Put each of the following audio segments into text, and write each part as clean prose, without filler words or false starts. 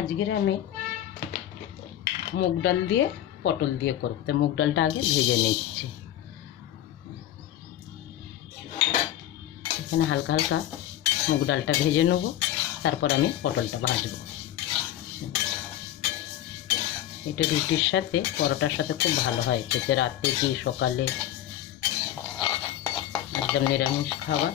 আজকের আমি মুগ ডাল দিয়ে পটল দিয়ে করব। তো মুগ ডালটা আগে ভেজে নিচ্ছি। এখানে হালকা হালকা মুগ ডালটা ভেজে নেব, তারপর আমি পটলটা ভাজবো। এটা রুটির সাথে পরোটার সাথে খুব ভালো হয় খেতে, রাতে কি সকালে, একদম নিরামিষ খাবার।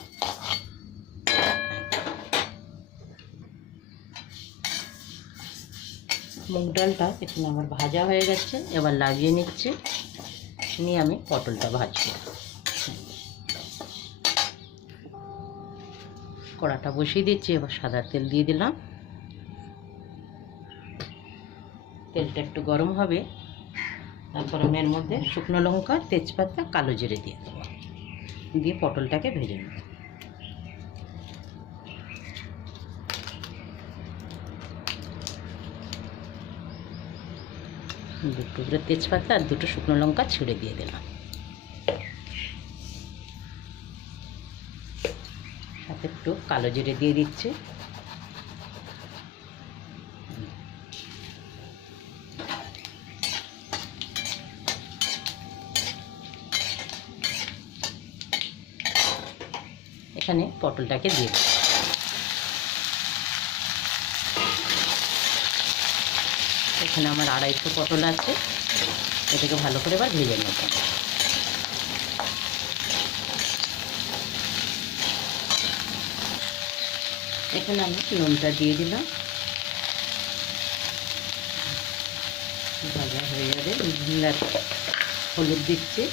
মুগ ডালটা এখানে আমার ভাজা হয়ে গেছে, এবার লাগিয়ে নিচ্ছি, নিয়ে আমি পটলটা ভাজবো। কড়াটা বসিয়ে দিচ্ছি, এবার সাদা তেল দিয়ে দিলাম। তেলটা একটু গরম হবে, তারপর আমি এর মধ্যে শুকনো লঙ্কা, তেজপাতা, কালো জিরে দিয়ে দেবো, দিয়ে পটলটাকে ভেজে নেব। দুটো করে তেজপাতা আর দুটো শুকনো লঙ্কা ছিঁড়ে দিয়ে দিলাম, সাথে একটু কালো জিরে দিয়ে দিচ্ছি। এখানে পটলটাকে দিয়ে দিই। এখানে আমার 250 পটল আছে, এটাকে ভালো করে এবার ভেজে নেব। এখানে আমি নুনটা দিয়ে দিলাম, ভাজা হয়ে যাবে। হলুদ দিচ্ছি,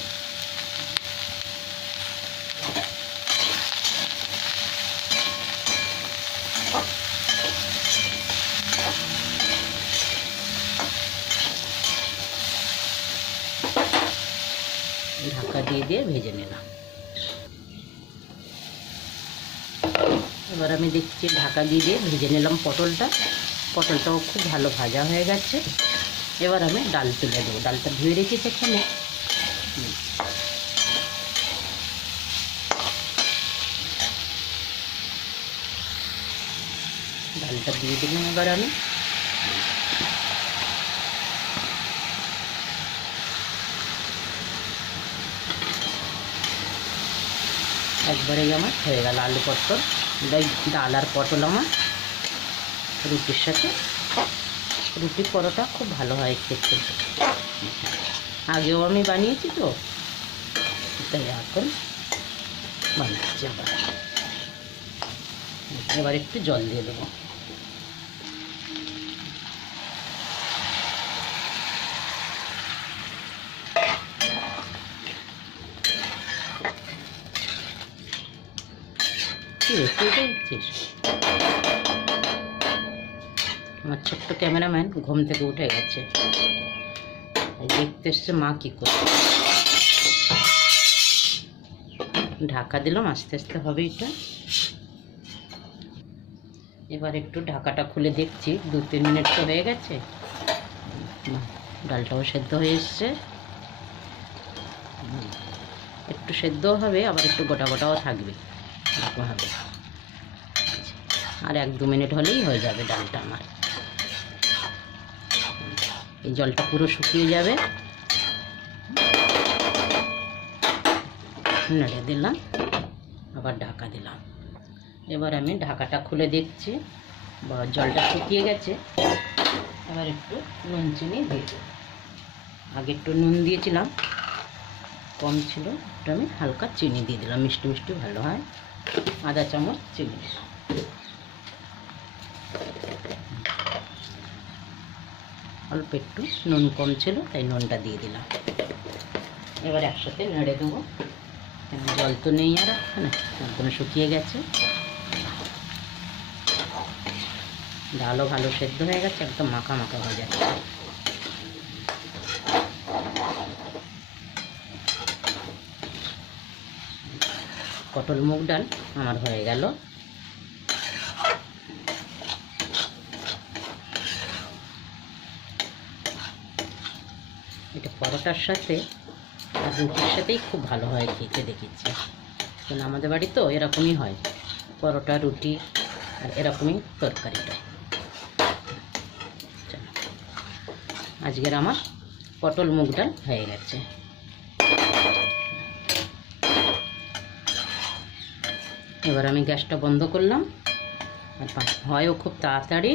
ঢাকা দিয়ে ভেজে নিলাম। এবার আমি দেখছি ঢাকা দিয়ে ভেজে নিলাম পটলটাও খুব ভালো ভাজা হয়ে গেছে। এবার আমি ডাল তুলে দেবো, ডালটা ধুয়ে রেখেছি এখানে। ডালটা দিয়ে দিলাম। এবার আমি একবারে আমার হয়ে গেল আলু পটল। ডাল আর পটল আমার রুটির সাথে, রুটি পরোটা খুব ভালো হয় খেতে। আগেও আমি বানিয়েছি তো, তাই এখন বানাচ্ছি। এবার একটু জল দিয়ে দেবো। আমার ছোট্ট ক্যামেরাম্যান ঘুম থেকে উঠে গেছে, দেখতে এসছে মা কি করছে। ঢাকা দিলাম, আস্তে আস্তে হবে এটা। এবার একটু ঢাকাটা খুলে দেখছি, 2-3 মিনিট তো হয়ে গেছে। ডালটাও সেদ্ধ হয়ে এসছে, একটু সেদ্ধও হবে, আবার একটু গোটা গোটাও থাকবে, এরকম হবে। আর 1-2 মিনিট হলেই হয়ে যাবে ডালটা আমার। এই জলটা পুরো শুকিয়ে যাবে। নেড়ে দিলাম, আবার ঢাকা দিলাম। এবার আমি ঢাকাটা খুলে দেখছি, জলটা শুকিয়ে গেছে। এবার একটু নুন চিনি দিয়ে দেব। আগে একটু নুন দিয়েছিলাম, কম ছিল, একটু আমি হালকা চিনি দিয়ে দিলাম, মিষ্টি মিষ্টি ভালো হয়। আধা চামচ চিনি, অল্প একটু নুন কম ছিল তাই নুনটা দিয়ে দিলাম। এবার একসাথে নেড়ে দেবো। জল তো নেই আর, না একদম শুকিয়ে গেছে। ডালও ভালো সেদ্ধ হয়ে গেছে, একদম মাখা মাখা হয়ে যাচ্ছে। পটল মুগ ডাল আমার হয়ে গেল। এটা পরোটার সাথে আর রুটির সাথেই খুব ভালো হয় খেতে, দেখেছি। কারণ আমাদের বাড়ি তো এরকমই হয়, পরোটা রুটি আর এরকমই তরকারিটা। আজকের আমার পটল মুগ ডাল হয়ে গেছে। এবার আমি গ্যাসটা বন্ধ করলাম। আর হয়ও খুব তাড়াতাড়ি